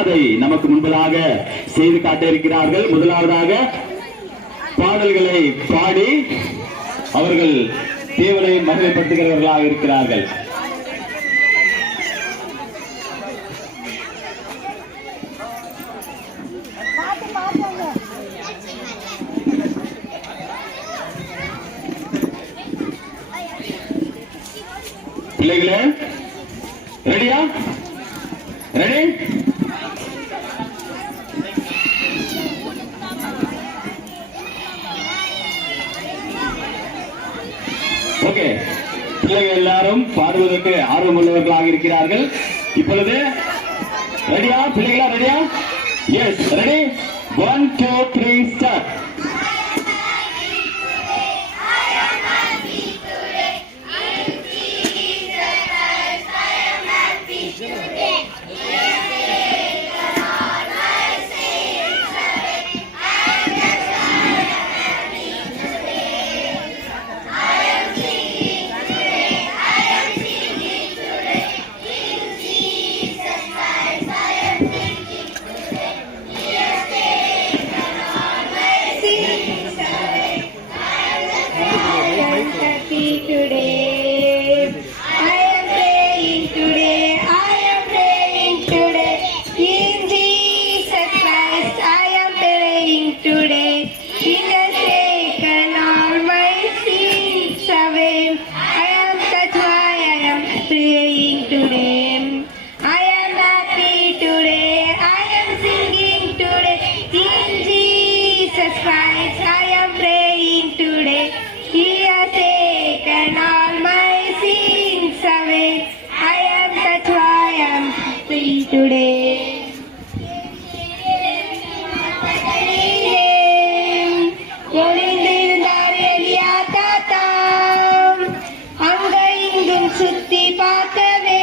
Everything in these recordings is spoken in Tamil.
அதை நமக்கு முன்பதாக செய்து காட்ட இருக்கிறார்கள். முதலாவதாக பாடல்களை பாடி அவர்கள் தேவனை மகிமைப்படுத்துகிறவர்களாக இருக்கிறார்கள். பிள்ளைகளே ரெடியா? ரெடி? ஓகே, பிள்ளைகள் எல்லாரும் பாடுவதற்கு ஆர்வம் உள்ளவர்களாக இருக்கிறார்கள். இப்பொழுது ரெடியா? பிள்ளைகளா ரெடியா? Yes, ready? 1 2 3 ஸ்டார்ட். சுத்தி பார்த்தவே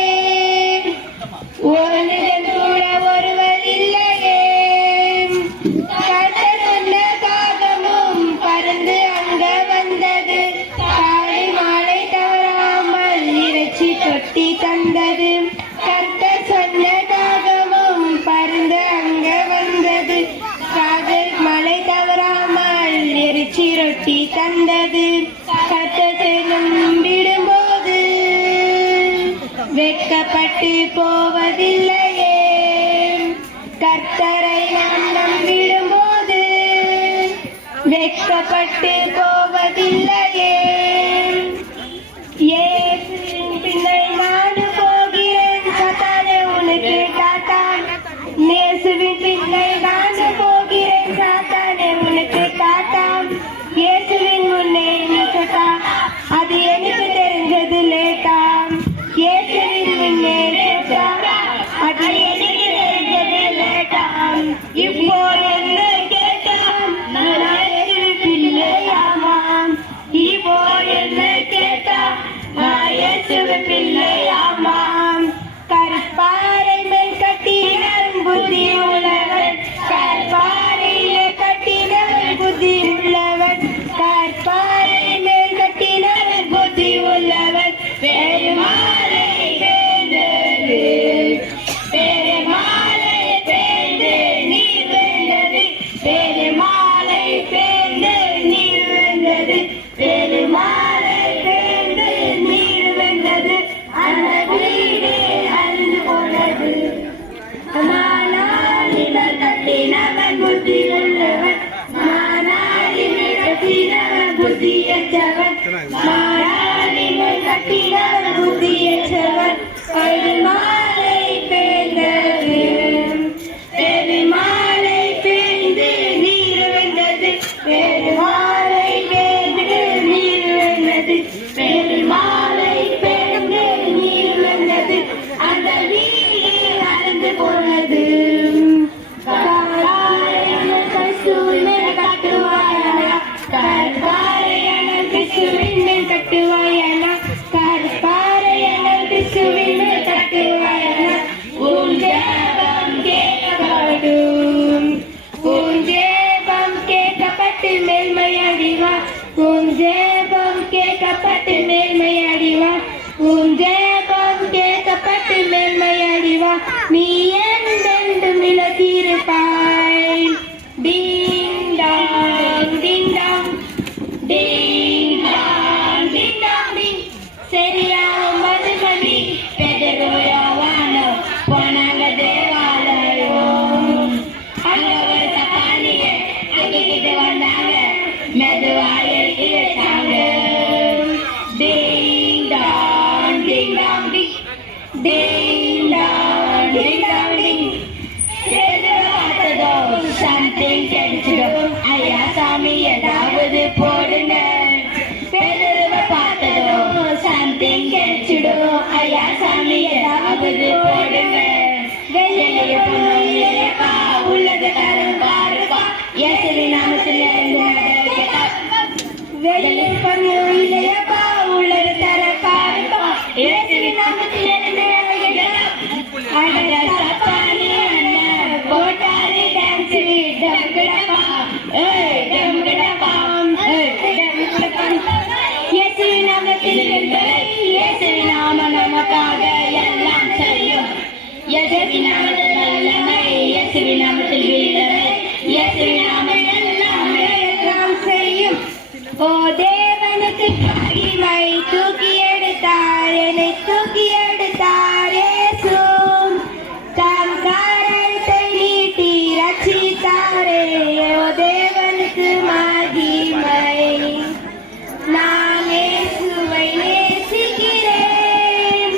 ஒரு கூட ஒருவர் இல்லையே, கட்ட சொன்ன காகமும் பறந்து அங்க வந்தது, காலை மாலை தவறாமல் இறைச்சி தொட்டி தந்தது. கட்ட சொன்ன காகமும் பறந்து அங்க வந்தது, காதல் மலை தவறாமல் இறைச்சி ரொட்டி தந்தது. கட்டத்தை நம்பிடும்போது வெட்கப்பட்டு போவதில்லையே, கர்த்தரை நாம் நம்பிடும்போது வெட்கப்பட்டு போவதில்லையே. இயேசுவின் பின்னை நான் போகிறேன், சாத்தானே உனக்கு டாட்டா. இயேசுவின் பின்னை நான் போகிறேன், சாத்தானே உனக்கு டாட்டா. இயேசுவின் முன்னே நீ கேட்டா அது எனக்கு தெரிஞ்சது லேட்டா. இயேசுவின் முன்னே கேட்டா அது எனக்கு தெரிஞ்சது லேட்டா. இப்போ என்ன கேட்டா நான் இயேசுவின் பிள்ளையாமாம். இப்போ என்ன கேட்டா நான் இயேசுவின் பிள்ளையாமாம். கற்பாறை மேல் கட்டினவன் புத்தி உள்ளவன், கற்பாறையிலே கட்டினவன் புத்தி உள்ளவன், கற்பாறை மேல் கட்டினவன் புத்தி உள்ளவன். பெருமாளை வேண்டது, பெருமாளை வேண்டு நீர் வேண்டது, பெருமாளை வேண்டு நீர் வேண்டது, பெருமாளை வேண்டு நீர் வேண்டது. அந்த வீடு அழிந்து போனது, மானாளிகள் கட்டினவன் புத்தி உள்ளவன், மானாளிகள் கட்டினவன் புத்தியற்றவன், மானாளிகள் கட்டினவன் புத்தியற்றவன். பெருமாளை பேர்ந்தது, பெருமாளை பேர்ந்து நீர் வென்றது, பெருமாளை பேர்ந்து நீர் வென்றது, பெருமாளை பேர்ந்து நீர் வென்றது. அந்த வீடு அழிந்து போனது, கற்பாறையான கிறிஸ்துவின் மேல் கட்டுவாயானா, கற்பாறையான கிறிஸ்துவின் மேல் கட்டுவாயானா, கற்பாறையான கிறிஸ்துவின் மேல் கட்டுவாயானா. உன் ஜெபம் கேட்கப்படும், உன் ஜெபம் கேட்கப்பட்டு மேன்மையடைவார், உன் ஜெபம் கேட்கப்பட்டு மேன்மையடைவார், உன் ஜெபம் கேட்கப்பட்டு மேன்மையடைவார். நீ என்றென்று சரியா 9 மணி பெதரு யோவானோ போனாங்க தேவாலயம். அங்க ஒரு சப்பானிய அங்கிட்டு வந்தாங்க, மெதுவா எழுதி வச்சாங்க. டிங் டாங் டிங் டாங் டிங், டிங் டாங் டிங் டாங் டிங். பெதரு பார்த்ததோ சம்திங் கிடைச்சிடும், ஐயா சாமி ஏதாவது போடுங்க. பெதருவை பார்த்ததோ சம்திங் கிடைச்சிடும், ஐயா சாமி ஏதாவது போடுங்க. வெளியே போனோம் இல்லையப்பா, உள்ளது தரும் பாருப்பா, இயேசுவின் நாமத்தில் எழுந்து நடக்கட்டா. வெளியே போனோம் இல்லையப்பா, உள்ளது தரும் பாருப்பா, இயேசுவின் நாமத்தில் எழுந்து நடக்கட்டா. அட சப்பானி அண்ணன் போட்டாரு டான்ஸ், டம்கடப்பா ஏய் டம்கடப்பா ஏய் டம்கடப்பா. இயேசுவின் நாமத்தில் வெல்பலை, இயேசுவின் நாமம் நமக்காக எல்லாம் செய்யும். இயேசுவின் நாமத்தில் வல்லமை, இயேசுவின் நாமத்தில் விடுதலை, இயேசுவின் நாமம் எல்லாம் செய்யும். ஓ தேவனுக்கு மகிமை, தூக்கி எடுத்தார் என்னை தூக்கி எடுத்தார் இயேசு. தாம் கரத்தை நீட்டி ரட்சித்தாரே, ஓ தேவனுக்கு மகிமை. நான் இயேசுவை நேசிக்கிறேன்,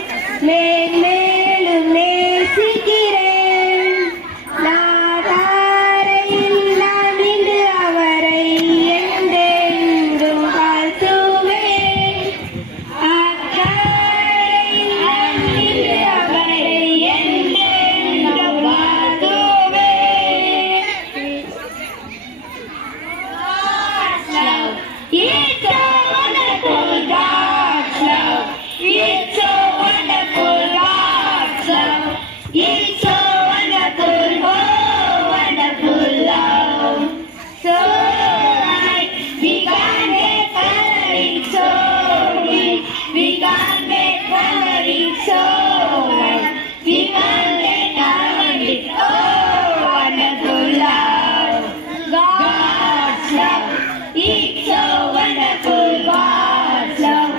மேன்மேலும் நேசிக்கிறேன். நான் தாரையில் நான் நின்று அவரை என்றென்றும் வாழ்த்துவேன். அக்கரையில் நான் நின்று அவரை என்றென்றும் வாழ்த்துவேன். It's so wonderful, God's love. It's so wonderful, God's love. It's so wonderful, oh wonderful love. So right, we can't get coloring so deep. We can't get coloring so right. We can't get coloring, oh wonderful love. God's love. It's so wonderful, God's love.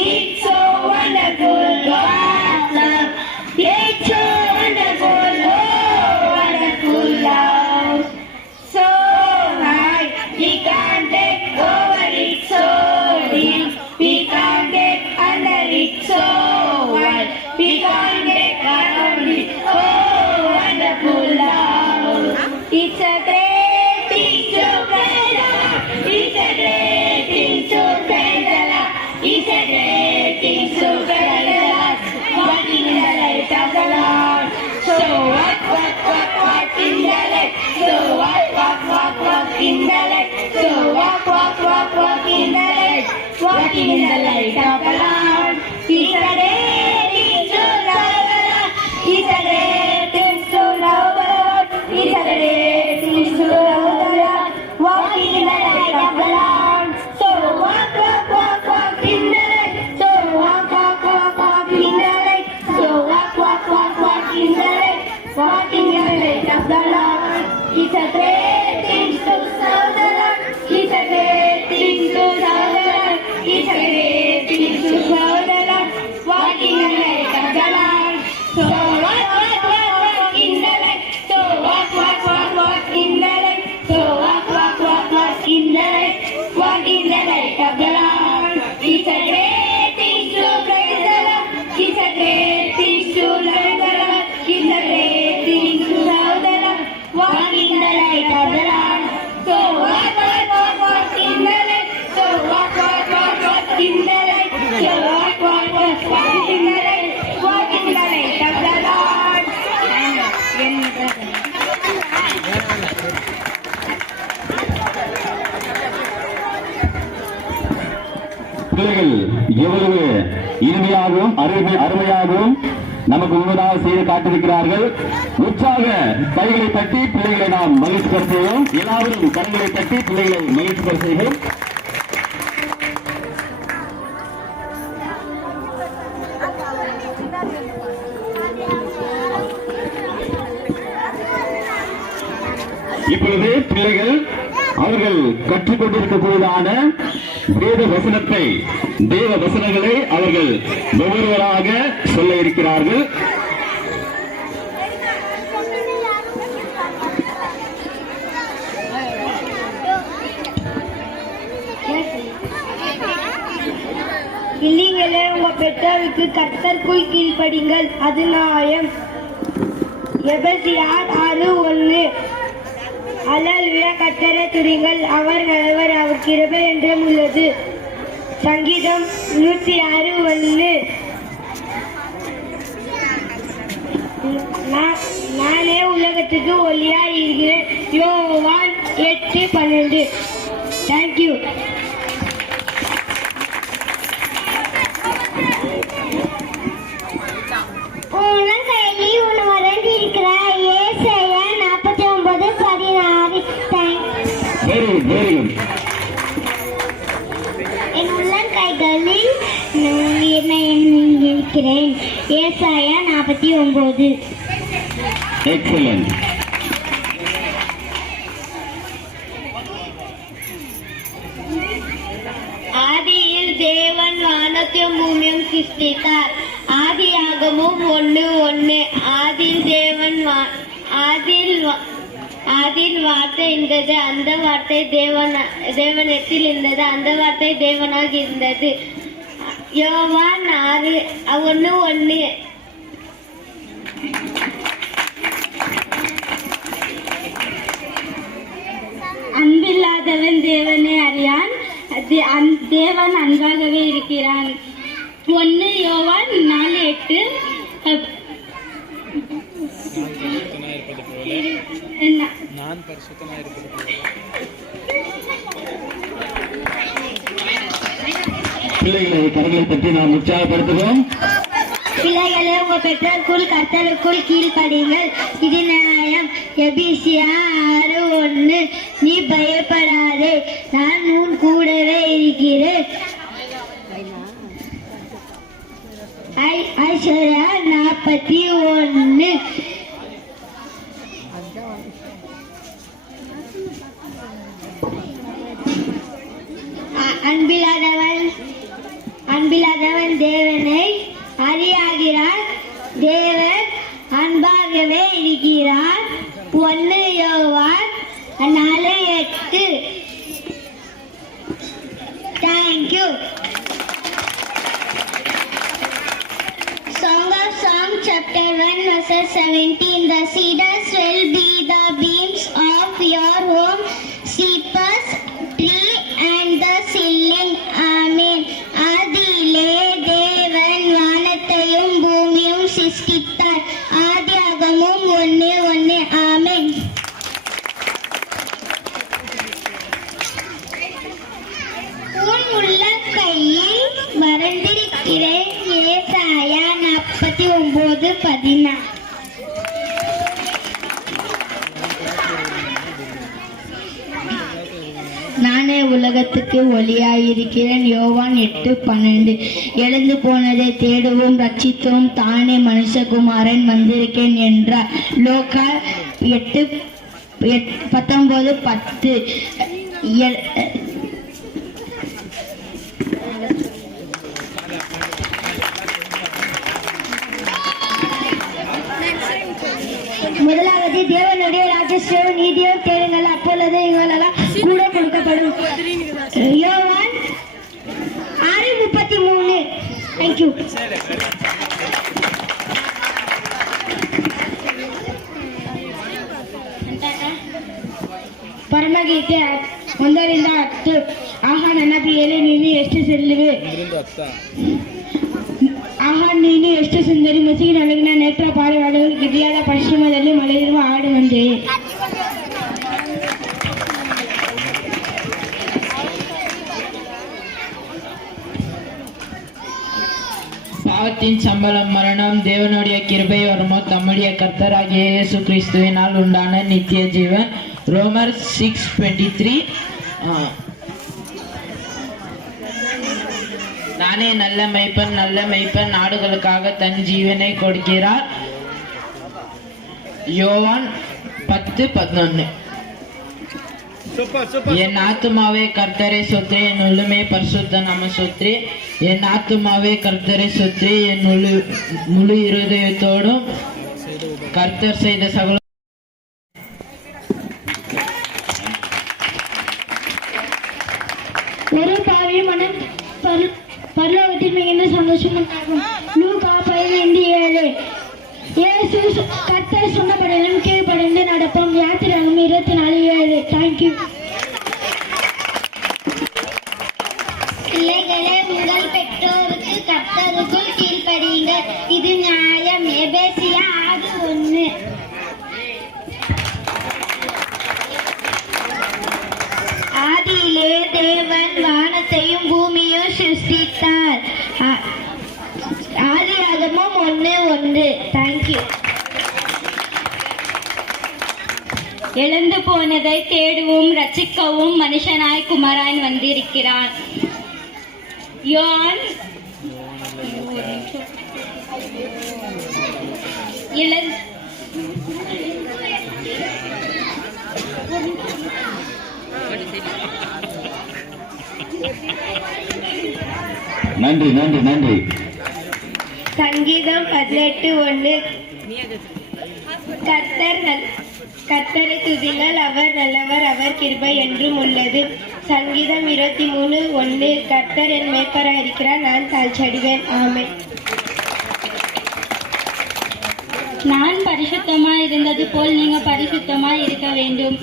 It's so wonderful, God's love. It's so wonderful, oh wonderful love. So high, we can't get over it so deep. We can't get under it so wide. We can't get around it, oh wonderful love. It's a great thing to praise the Lord. It's a great thing to praise the Lord. It's a great thing to praise the Lord. Walking in the light of the Lord. So walk in the light. So walk in the light. So walk in the light. Walking in the light of the Lord. It's a great thing to love the Lord. It's a great thing to love the Lord. It's a great thing to love the Lord. Walking in the light of the Lord. So walk in the light. So walk in the light. So walk in the light. Walking in the light of the Lord. It's a great thing to serve the Lord. It's a great thing to serve the Lord. It's a great thing to serve the Lord. Walking in the light of the Lord. So walk in the light. So walk in the light. So walk in the light. Walk in the light of the Lord. It's a great thing to praise the Lord. It's a great thing to love the Lord. It's a great thing to love the Lord. Walk in the light of the Lord. So walk in the light. So walk in the light. So walk in the light. Walk in the light of the Lord. பிள்ளைகள் எவ்வளவு இனிமையாகவும் அருமையாகவும் நமக்கு முன்னதாக செய்து காட்டிருக்கிறார்கள். உற்சாக கைகளை தட்டி பிள்ளைகளை நாம் மகிழ்ச்சி பெற செய்வோம். எல்லாரும் கைகளை தட்டி பிள்ளைகளை மகிழ்ச்சி பெற செய்வோம். இப்பொழுது பிள்ளைகள் அவர்கள் கற்றுக்கொண்டிருக்கக்கூடியதான வேத வசனத்தை தேவ வசனங்களை அவர்கள் ஒவ்வொருவராக சொல்ல இருக்கிறார்கள். இல்லீங்களே, உங்க பெற்றோருக்கு கர்த்தருக்குள் கீழ்ப்படிங்கள், அது நியாயம். எபேசியர் 6:1. அல்லேலூயா, கர்த்தரை துதியுங்கள், அவர் நல்லவர், அவர் கிருபை என்றும் உள்ளது. சங்கீதம் 106:1. நானே உலகத்துக்கு ஒளியா இருக்கிறேன். யோவான் 8:12. தேங்க்யூ. என் உள்ளங்கைகளில் இருக்கிறேன். ஏசாயா 49. எக்ஸலன்ட். ஆதியில் தேவன் வானத்தையும் பூமியும் சிருஷ்டித்தார். ஆதியாகமம் 1:1. ஆதியில் வார்த்தை இருந்தது, அந்த வார்த்தை தேவனிடத்தில் இருந்தது, அந்த வார்த்தை தேவனாக இருந்தது. யோவான் 6:1. அன்பில்லாதவன் தேவனை அறியான், தேவன் அன்பாகவே இருக்கிறான். 1 யோவான் 4:8. நான் பரிசுத்தனாயிருப்பது போல. பிள்ளைகளை கரங்களை பற்றி நாம் உற்சாகப்படுத்துவோம். பிள்ளைகளே, உங்க பெற்றோருக்குள் கர்த்தருக்குள் கீழ்ப்படிங்கள், இது நியாயம். எபேசியர் 6:1. நீ பயப்படாதே, நான் உன் கூடவே இருக்கிறேன். ஐஸ்வர்யா 41. அன்பில்லாதவன் தேவனை அறியாகிறார், தேவன் அன்பாகவே இருக்கிறார். 1 யோவான் 4:8. Thank you. Song of Songs chapter 1 verses 17. The cedars will be the beams of your home, cypress tree and the ceiling. Amen. ஆதியிலே தேவன் வானத்தையும் பூமியும் சிருஷ்டித்தார். ஆதியாகமம் 1:1. ஆமென். உன் உள்ளங்கையில் வரைந்திருக்கிறேன். ஏசாயா 49:14. நானே உலகத்துக்கு ஒளியாயிருக்கிறேன். யோவான் 8:12. எழுந்து போனதை தேடுவோம், ரட்சித்தோம், தானே மனுஷகுமாரன் வந்திருக்கேன் என்றார். லோக்கா 8:19-10. முதலாவது தேவனுடைய ராஜ்யத்தையும் நீதியையும் தேடுங்கள், அப்பொழுது எங்களெல்லாம் கூட கொடுக்கப்படும். யோவான் 6:33. தேங்க்யூ. ಪರಮಗೀತೆ 1-10. ಆಹಾ ನನ್ನ ಪ್ರಿಯರೇ, ನೀನು ಎಷ್ಟು ಚೆಲುವೆ, ಆಹಾ ನೀನು ಎಷ್ಟು ಸುಂದರಿ, ಮುಸುಕಿನೊಳಗಿನ ನೇತ್ರ ಪಾರಿವಾಳಗಳು ಗಿರಿಯಾದ ಪಶ್ಚಿಮದಲ್ಲಿ ಮಳೆಯಿರುವ ಹಾಡುವಂತೆಯೇ. பாவத்தின் சம்பளம் மரணம், தேவனுடைய கிருபை வருமோ தம்முடைய கர்த்தராகிய இயேசு கிறிஸ்துவினால் உண்டான நித்திய ஜீவன். ரோமர் 6:23. நானே நல்ல மெய்ப்பன் நாடுகளுக்காக தன் ஜீவனை கொடுக்கிறார். யோவான் 10:11. என் ஆத்துமாவே கர்த்தரை சொத்ரி, என் உள்ளுமே பரிசுத்த நாம சொத்ரி. என் ஆத்துமாவே கர்த்தரை சொத்ரி, என் முழு இருதயத்தோடும் கர்த்தர் செய்த சகல. ஒரு பாவி மனம் பரலோகத்தில் மிகுந்த சந்தோஷம் உண்டாகும். லூக்கா 15:7. இயேசு கர்த்தர் சொன்னபடியெல்லாம் கீழ்ப்படிந்து நடப்போம். யாத்திராகமம் 24:7. தேங்க்யூ. பிள்ளைகளே, உங்கள் பெற்றோருக்கு கர்த்தருக்குள் கீழ்ப்படியுங்கள், இது நியாயம். எபேசியா 6:1. ஆதியிலே தேவன் வானத்தையும் பூமியும் சிருஷ்டித்தார். ஆதியாகமம் 1:1. தேங்க்யூ. இழந்து போனதை தேடுவும் ரட்சிக்கவும் மனுஷனாய் குமாரன் வந்திருக்கிறான். யோவான் நன்றி நன்றி நன்றி. சங்கீதம் 18:1. கர்த்தரை துதிங்கள், அவர் நல்லவர், அவர் கிருபை என்றும் உள்ளது. சங்கீதம் 23:1. கர்த்தர் என் மேய்ப்பராய் இருக்கிறார், நான் தாழ்ச்சடைவேன். ஆமென். நான் பரிசுத்தமாய் இருந்தது போல் நீங்க பரிசுத்தமாய் இருக்க வேண்டும்.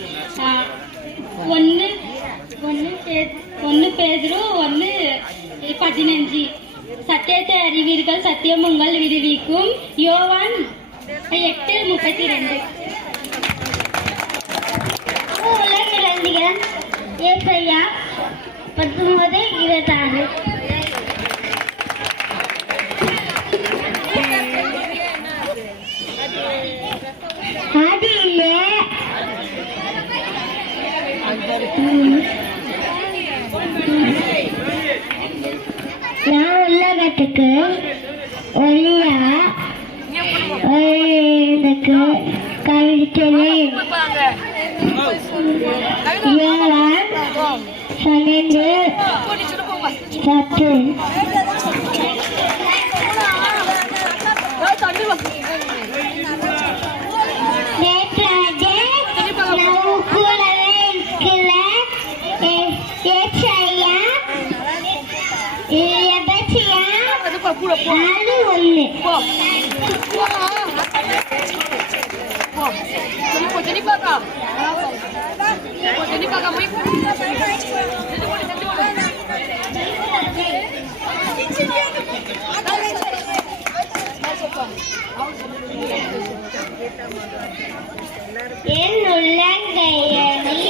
1 பேதுரு 1:15. சத்தியத்தை அறிவீர்கள், சத்தியம் உங்கள் விடுவிக்கும். யோவான் 8:32. ஏசாயா 19:26. ஆதியிலே நான் உலகத்துக்கு ஒளியா கவிழ்க்கிறேன். யோவான் 12:10. என் உள்ளங்கையடி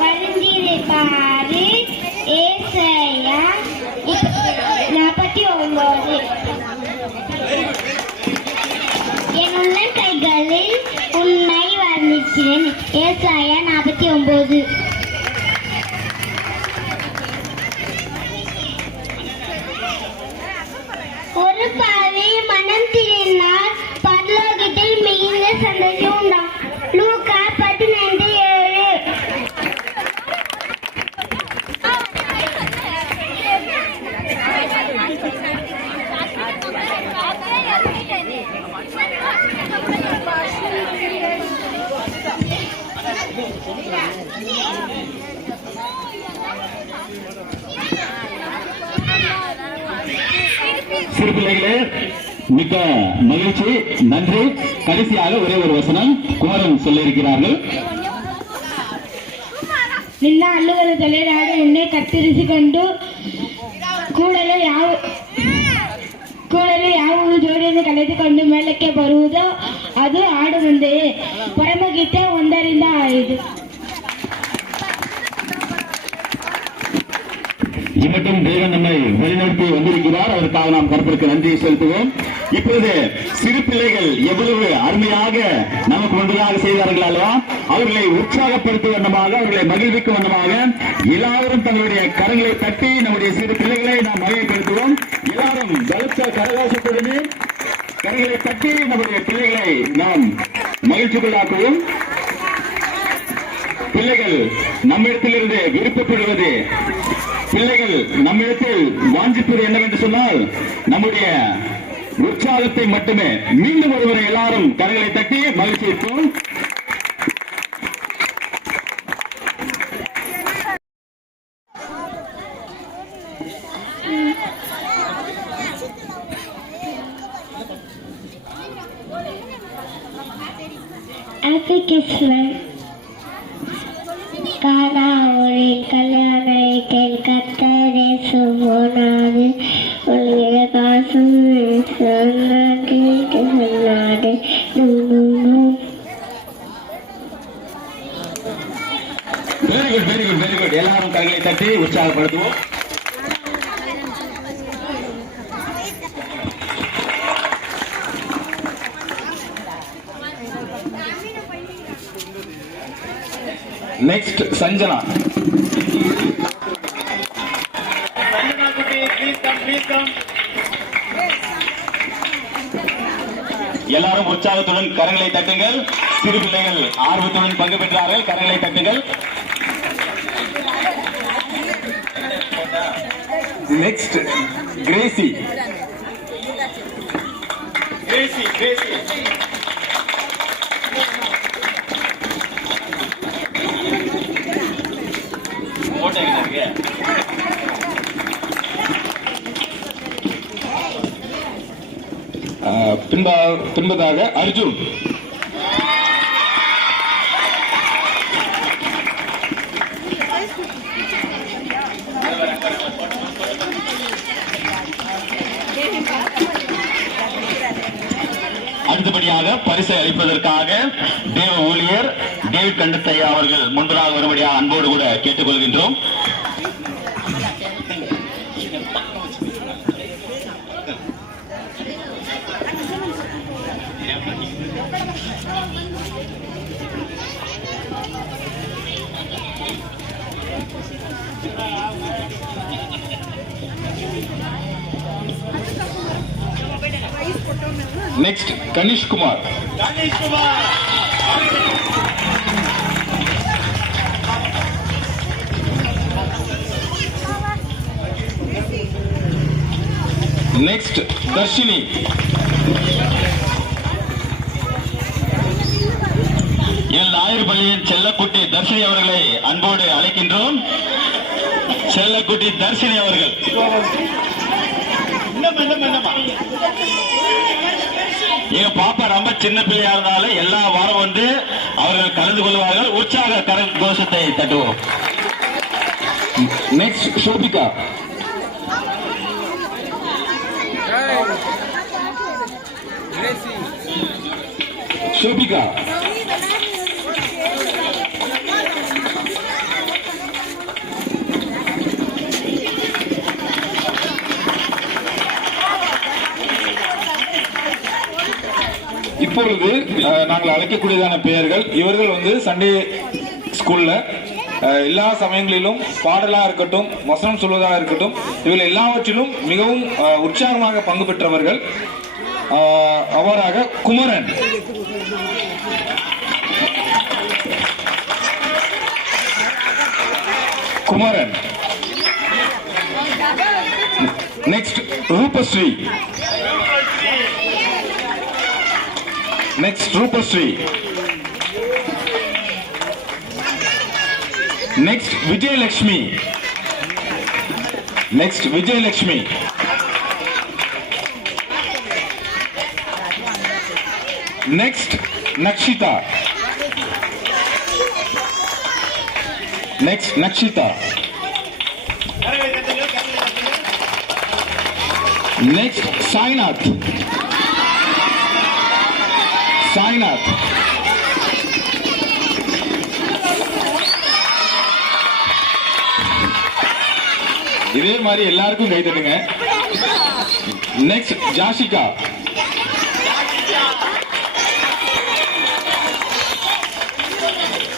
வந்திருப்பாரு. ஏசாயா 49. என் உள்ளங்கைகளில் உன்னை வர்ணிக்கிறேன். ஏசாயா 49. ஒரு பாவி மனம் திரும்பினால் பரலோகத்தில் மிகுந்த சந்தோஷம் உண்டாகும். லூக்கா 15:7. சிறு பிள்ளைகளே, மிக்க மகிழ்ச்சி, நன்றி. கடைசியாக ஒரே ஒரு வசனம் குமரன் சொல்லியிருக்கிறார்கள். ನಿನ್ನ ಹಲ್ಲುಗಳು ತಲೆದಾಡಿ ಎಣ್ಣೆ ಕತ್ತರಿಸಿಕೊಂಡು ಕೂಡಲೇ ಯಾವುದು ಜೋಡಿಯನ್ನು ಕಳೆದುಕೊಂಡು ಮೇಲಕ್ಕೆ ಬರುವುದೋ ಅದು ಆಡು ಮುಂದೆಯೇ. ಪರಮಗೀತೆ 1-5. இம்மட்டும் தேவன் நம்மை வழிநடத்தி வந்திருக்கிறார். அதற்காக நாம் கர்த்தருக்கு நன்றியை செலுத்துவோம். இப்பொழுது சிறு பிள்ளைகள் எவ்வளவு அருமையாக நமக்கு முன்பதாக செய்தார்கள் அல்லவா? அவர்களை உற்சாகப்படுத்தும் வண்ணமாக, அவர்களை மகிழ்விக்கும் வண்ணமாக எல்லாரும் தங்களுடைய கரங்களை தட்டி நம்முடைய சிறு பிள்ளைகளை நாம் மகிழ்ப்படுத்துவோம். எல்லாரும் பலத்த கரகோஷத்துடனே கரங்களை தட்டி நம்முடைய பிள்ளைகளை நாம் மகிழ்ச்சிக்குள்ளாக்குவோம். பிள்ளைகள் நம்மிடத்திலிருந்து விருப்பப்படுவது, பிள்ளைகள் நம்மிடத்தில் வாஞ்சிப்பது என்னவென்று சொன்னால் நம்முடைய உற்சாகத்தை மட்டுமே. மீண்டும் ஒருவரை எல்லாரும் கரங்களை தட்டி மகிழ்ச்சி இருப்போம். Happy Christmas. காணாவூரில் கல்யாணத்தில் கத்தரை சுமோனாது ஒளிர காசும் சொன்னாடு சொன்னாடு. Very good, very good, very good. எல்லாரும் கைகளை தட்டி உற்சாகப்படுத்துவோம். நெக்ஸ்ட் சஞ்சனா. எல்லாரும் உற்சாகத்துடன் கரங்களை தட்டுங்கள். சிறு பிள்ளைகள் ஆர்வத்துடன் பங்கு பெற்றார்கள். கரங்களை தட்டுங்கள். Next Gracy. Gracy, Gracy. பின்பதாக அர்ஜுன். அடுத்தபடியாக பரிசை அளிப்பதற்காக தேவ ஊழியர் டேவிட் கண்டத்தையா அவர்கள் முன்பதாக வரும்படியாக அன்போடு கூட கேட்டுக்கொள்கின்றோம். நெக்ஸ்ட் கனிஷ்குமார். நெக்ஸ்ட் தர்ஷினி. என் ஞாயிறு பள்ளியின் செல்லக்குட்டி தர்ஷினி அவர்களை அன்போடு அழைக்கின்றோம். செல்லக்குட்டி தர்ஷினி அவர்கள். எங்க பாப்பா ரொம்ப சின்ன பிள்ளையா இருந்தாலும் எல்லா வாரம் வந்து அவர்கள் கலந்து கொள்வார்கள். உற்சாக கரல் கோஷத்தை தட்டுவோம். நெக்ஸ்ட் ஷோபிகா. ஷோபிகா. இப்பொழுது நாங்கள் அழைக்கக்கூடியதான பெயர்கள். இவர்கள் வந்து சண்டே ஸ்கூல்ல எல்லா சமயங்களிலும் பாடலா இருக்கட்டும், வசனம் சொல்வதாக இருக்கட்டும், இவர்கள் எல்லாவற்றிலும் மிகவும் உற்சாகமாக பங்கு பெற்றவர்கள். அவராக Kumaran. Kumaran. Next Roopasri. Next Rupasri. Next Vijay Lakshmi. Next Vijay Lakshmi. Next Nakshita. Next Nakshita. Next Sainath. Sainath. இதே மாதிரி எல்லாருக்கும் கை தட்டுங்க. நெக்ஸ்ட் ஜாஷிகா.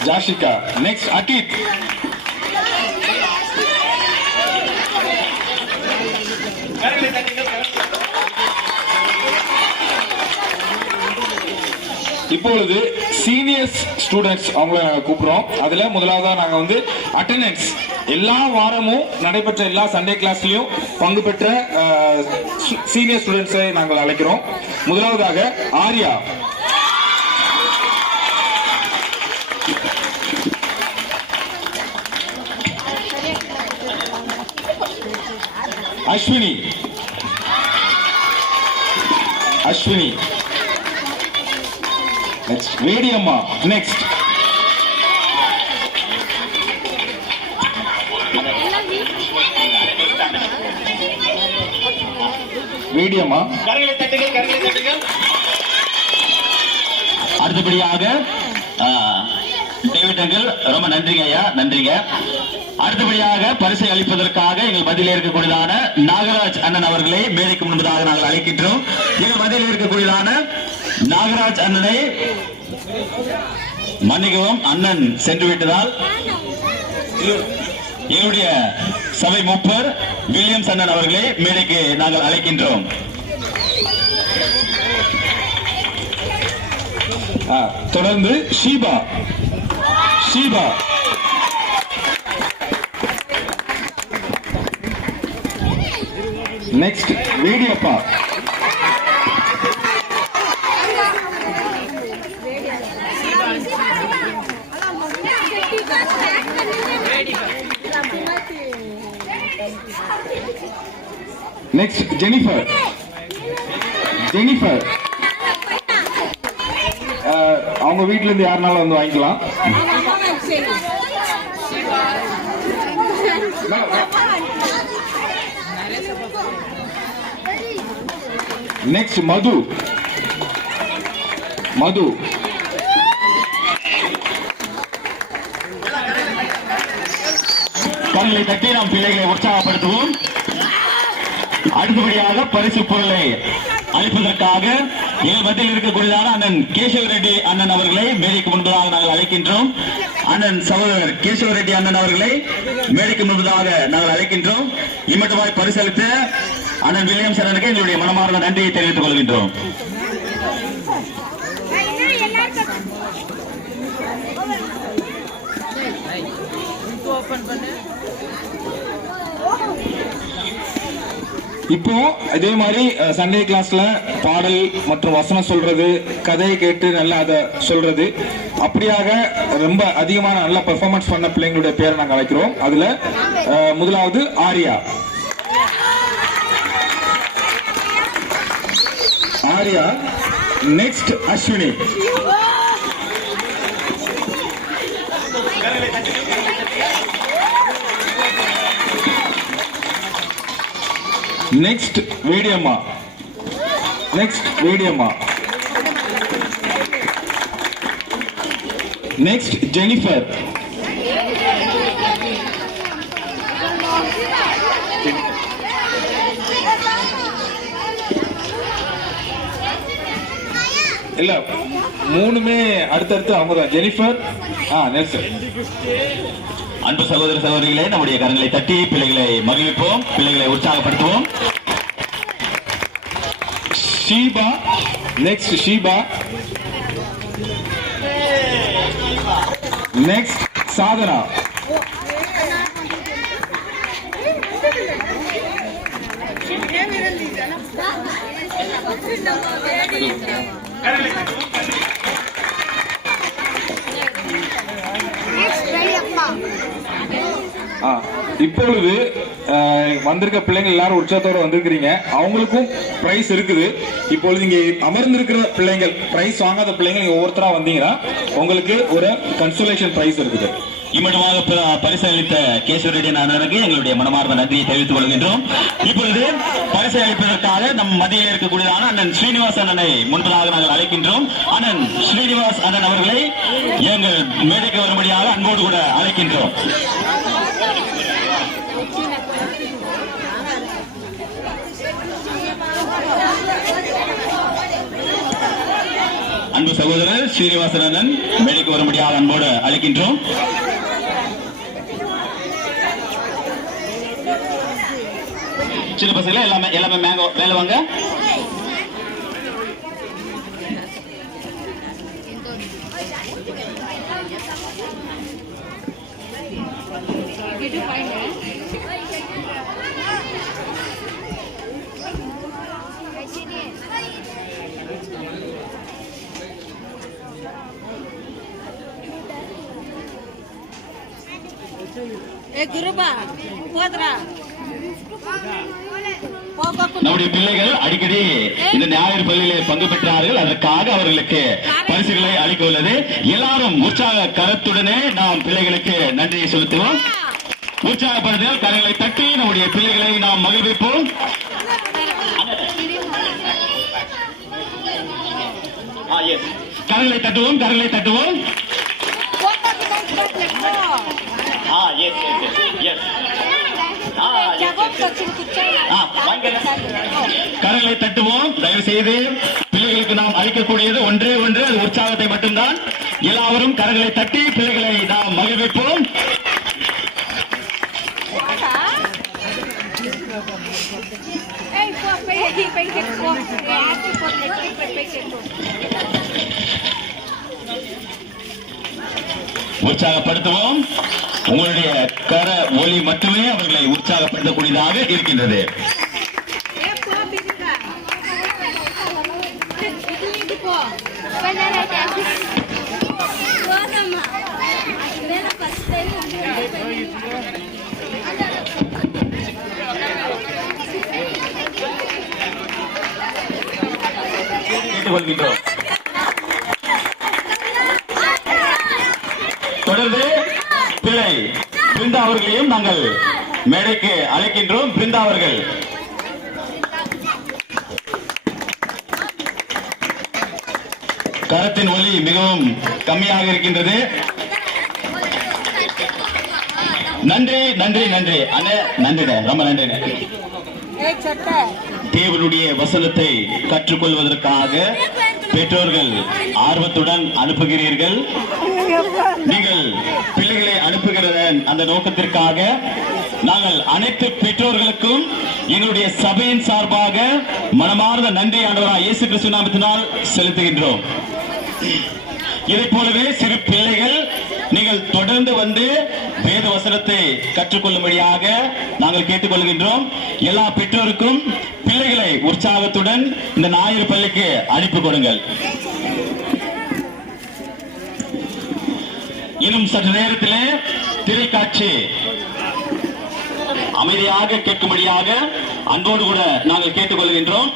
ஜாஷிகா. நெக்ஸ்ட் அகித். இப்பொழுது சீனியர்ஸ் ஸ்டூடெண்ட்ஸ் அவங்கள கூப்பிடுறோம். அதுல முதலாவதா நாங்க வந்து அட்டெண்டன்ஸ் எல்லா வாரமும் நடைபெற்ற எல்லா சண்டே கிளாஸ்லயும் பங்கு பெற்ற சீனியர் ஸ்டூடெண்ட்ஸை நாங்கள் அழைக்கிறோம். முதலாவதாக ஆர்யா, அஸ்வினி, நெக்ஸ்ட் வேடியம்மா, நெக்ஸ்ட் வேடியம்மா. அடுத்தபடியாக டேவிட் அங்கிள், ரொம்ப நன்றிங்க ஐயா, நன்றிங்க. அடுத்தபடியாக பரிசை அளிப்பதற்காக எங்கள் மத்தியில் இருக்கக்கூடியதான நாகராஜ் அண்ணன் அவர்களை மேடைக்கு முன்பதாக நாங்கள் அழைக்கின்றோம். எங்கள் மத்தியில் இருக்கக்கூடியதான நாகராஜ் அண்ணனை மன்னிக்கவும், அண்ணன் சென்று விட்டதால் எங்களுடைய சபை மூப்பர் வில்லியம்ஸ் அண்ணன் அவர்களை மேடைக்கு நாங்கள் அழைக்கின்றோம். தொடர்ந்து ஷீபா, நெக்ஸ்ட் வேடியப்பா, நெக்ஸ்ட் ஜெனிஃபர். அவங்க வீட்ல இருந்து யாருனாலும் வந்து வாங்கிக்கலாம். நெக்ஸ்ட் மது. கரங்களை தட்டி நாம் பிள்ளைகளை உற்சாகப்படுத்துவோம். அடுத்தபடியாக பரிசு பொருளை அளிப்பதற்காக எங்கள் மத்தியில் இருக்கக்கூடியதான அண்ணன் கேசவ ரெட்டி அண்ணன் அவர்களை மேடைக்கு முன்பதாக நாங்கள் அழைக்கின்றோம். அண்ணன் சகோதரர் கேசவ ரெட்டி அண்ணன் அவர்களை மேடைக்கு முன்பதாக நாங்கள் அழைக்கின்றோம். இம்மட்டுமாய் பரிசு அளித்த அண்ணன் வில்லியம்ஸ் அண்ணனுக்கு எங்களுடைய மனமார்ந்த நன்றியை தெரிவித்துக் கொள்கின்றோம். இப்போ இதே மாதிரி சண்டே கிளாஸ்ல பாடல் மற்றும் வசனம் சொல்றது, கதையை கேட்டு நல்லா அதை சொல்றது, அப்படியாக ரொம்ப அதிகமான நல்ல பெர்ஃபார்மன்ஸ் பண்ண பிள்ளைங்களுடைய பேரை நாங்கள் அழைக்கிறோம். அதுல முதலாவது Arya. Next Ashwini. Next Vediyamma. Next Jennifer. இல்ல மூணுமே அடுத்தடுத்து அவங்க தான். Jennifer, Nelson. அன்பு சகோதர சகோதரிகளே, நம்முடைய கரங்களை தட்டி பிள்ளைகளை மகிழ்விப்போம், பிள்ளைகளை உற்சாகப்படுத்துவோம். Sheeba. Next Sheeba. Next Sadhana. இப்பொழுது வந்திருக்க பிள்ளைங்க எல்லாரும் உற்சாகத்தோட வந்திருக்கிறீங்க. அவங்களுக்கும் பிரைஸ் இருக்குது. இப்பொழுது இங்க அமர்ந்திருக்கிற பிள்ளைங்கள், பிரைஸ் வாங்காத பிள்ளைங்க ஒவ்வொருத்தரா வந்தீங்கன்னா உங்களுக்கு ஒரு கன்சோலேஷன் பிரைஸ் இருக்குது. இம்மட்டமாக பரிசு அளித்த கேசவ ரெட்டி அண்ணனுக்கு எங்களுடைய மனமார்ந்த நன்றியை தெரிவித்துக் கொள்கின்றோம். இப்பொழுது பரிசு அளிப்பதற்காக நம் மத்தியில் இருக்கக்கூடியதான அண்ணன் ஸ்ரீனிவாஸ் அண்ணனை முன்பதாக நாங்கள் அழைக்கின்றோம். அண்ணன் ஸ்ரீனிவாஸ் அண்ணன் அவர்களை எங்கள் மேடைக்கு வரும்படியாக அன்போடு கூட அழைக்கின்றோம். அன்பு சகோதரர் ஸ்ரீனிவாசன் அண்ணன் மேடைக்கு வரும்படியாக அன்போடு அழைக்கின்றோம். சின்ன பசங்கள எல்லாமே மேலே வாங்க. நம்முடைய பிள்ளைகள் அடிக்கடி இந்த ஞாயிறு பள்ளியிலே பங்கு பெற்றார்கள். அதற்காக அவர்களுக்கு பரிசுகளை அளிக்க உள்ளது. எல்லாரும் உற்சாக கரத்துடனே நாம் பிள்ளைகளுக்கு நன்றியை செலுத்துவோம். உற்சாகப்படுத்த கரங்களை தட்டி நம்முடைய பிள்ளைகளை நாம் மகிழ்விப்போம். கரங்களை தட்டுவோம், கரங்களை தட்டுவோம். கரங்களை தட்டுவோம். தயவு செய்து பிள்ளைகளுக்கு நாம் அளிக்கக்கூடியது ஒன்றே ஒன்று, அது உற்சாகத்தை மட்டும்தான். எல்லாரும் கரங்களை தட்டி பிள்ளைகளை நாம் மகிழ்விப்போம். உற்சாகப்படுத்துவோம். உங்களுடைய கர ஒலி மட்டுமே அவர்களை உற்சாகப்படுத்தக்கூடியதாக இருக்கின்றது. கேட்டுக்கொள்கின்றோம். தொடர்ந்து பிள்ளை பிருந்தா அவர்களையும் நாங்கள் மேடைக்கு அழைக்கின்றோம். பிருந்தா அவர்கள் கரத்தின் ஒலி மிகவும் கம்மியாக இருக்கின்றது. நன்றி நன்றி நன்றி அண்ணே, நன்றிட, ரொம்ப நன்றி. தேவனுடைய வசனத்தை கற்றுக்கொள்வதற்காக பெற்றோர்கள் ஆர்வத்துடன் அனுப்புகிறீர்கள். நீங்கள் பிள்ளைகளை அனுப்புகிற அந்த நோக்கத்திற்காக நாங்கள் அனைத்து பெற்றோர்களுக்கும் எங்களுடைய சபையின் சார்பாக மனமார்ந்த நன்றி ஆண்டவராகிய இயேசு கிறிஸ்து நாமத்தினால் செலுத்துகின்றோம். இதை போலவே சிறு பிள்ளைகள் நீங்கள் தொடர்ந்து வந்து வேத வசனத்தை கற்றுக்கொள்ளும்படியாக நாங்கள் கேட்டுக்கொள்கின்றோம். எல்லா பெற்றோருக்கும் பிள்ளைகளை உற்சாகத்துடன் இந்த ஞாயிறு பள்ளிக்கு அனுப்பி கொடுங்கள். இன்னும் சற்று நேரத்திலே திரைக்காட்சி அமைதியாக கேட்கும்படியாக அன்போடு கூட நாங்கள் கேட்டுக்கொள்கின்றோம்.